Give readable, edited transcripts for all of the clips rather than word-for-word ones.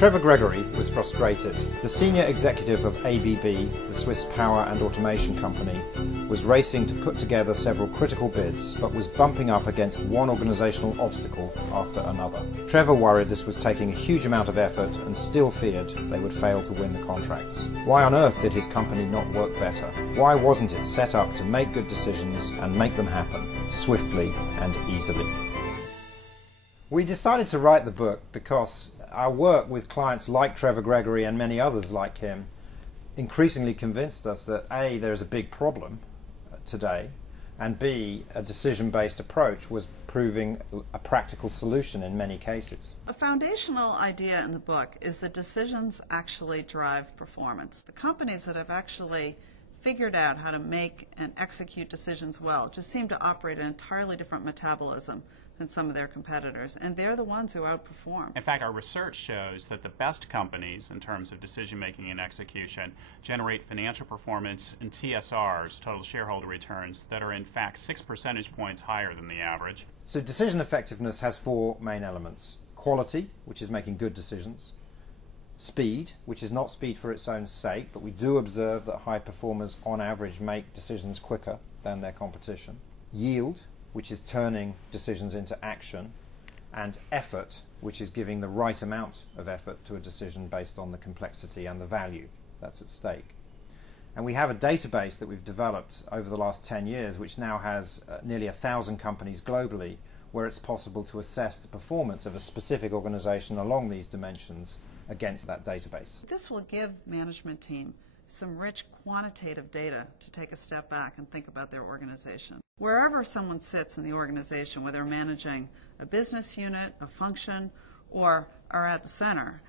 Trevor Gregory was frustrated. The senior executive of ABB, the Swiss power and automation company, was racing to put together several critical bids, but was bumping up against one organisational obstacle after another. Trevor worried this was taking a huge amount of effort and still feared they would fail to win the contracts. Why on earth did his company not work better? Why wasn't it set up to make good decisions and make them happen, swiftly and easily? We decided to write the book because our work with clients like Trevor Gregory and many others like him increasingly convinced us that A, there's a big problem today, and B, a decision-based approach was proving a practical solution in many cases. A foundational idea in the book is that decisions actually drive performance. The companies that have actually figured out how to make and execute decisions well just seem to operate an entirely different metabolism than some of their competitors, and they're the ones who outperform. In fact, our research shows that the best companies in terms of decision making and execution generate financial performance and TSRs, total shareholder returns, that are in fact 6 percentage points higher than the average. So decision effectiveness has four main elements: quality, which is making good decisions; speed, which is not speed for its own sake, but we do observe that high performers on average make decisions quicker than their competition; yield, which is turning decisions into action; and effort, which is giving the right amount of effort to a decision based on the complexity and the value that's at stake. And we have a database that we've developed over the last 10 years which now has nearly 1,000 companies globally, where it's possible to assess the performance of a specific organization along these dimensions against that database. This will give management team some rich quantitative data to take a step back and think about their organization. Wherever someone sits in the organization, whether managing a business unit, a function, or are at the center,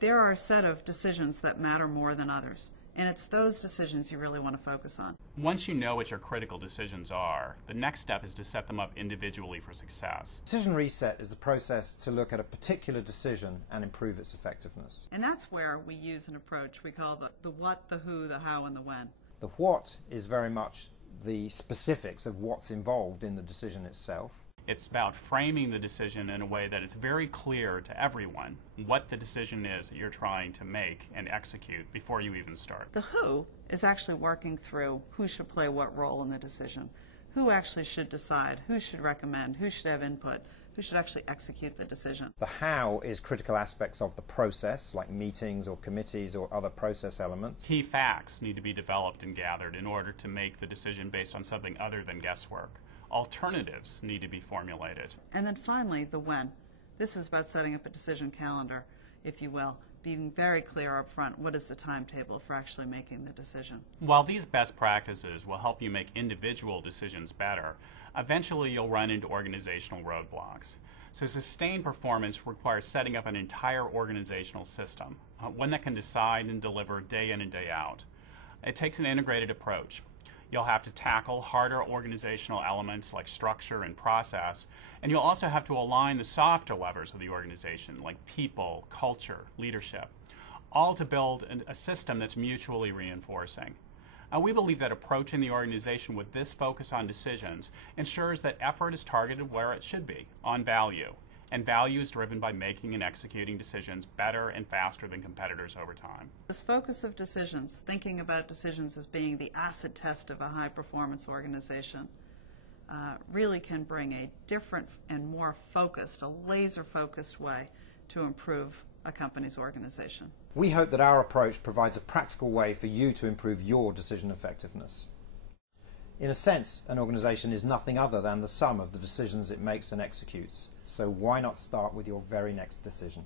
there are a set of decisions that matter more than others. And it's those decisions you really want to focus on. Once you know what your critical decisions are, the next step is to set them up individually for success. Decision reset is the process to look at a particular decision and improve its effectiveness. And that's where we use an approach we call the what, the who, the how, and the when. The what is very much the specifics of what's involved in the decision itself. It's about framing the decision in a way that it's very clear to everyone what the decision is that you're trying to make and execute before you even start. The who is actually working through who should play what role in the decision, who actually should decide, who should recommend, who should have input, who should actually execute the decision. The how is critical aspects of the process, like meetings or committees or other process elements. Key facts need to be developed and gathered in order to make the decision based on something other than guesswork. Alternatives need to be formulated. And then finally, the when. This is about setting up a decision calendar, if you will, being very clear up front what is the timetable for actually making the decision. While these best practices will help you make individual decisions better, eventually you'll run into organizational roadblocks. So sustained performance requires setting up an entire organizational system, one that can decide and deliver day in and day out. It takes an integrated approach. You'll have to tackle harder organizational elements like structure and process, and you'll also have to align the softer levers of the organization like people, culture, leadership, all to build a system that's mutually reinforcing. We believe that approaching the organization with this focus on decisions ensures that effort is targeted where it should be, on value, and value is driven by making and executing decisions better and faster than competitors over time. This focus of decisions, thinking about decisions as being the acid test of a high-performance organization, really can bring a different and more focused, a laser-focused way to improve a company's organization. We hope that our approach provides a practical way for you to improve your decision effectiveness. In a sense, an organization is nothing other than the sum of the decisions it makes and executes. So why not start with your very next decision?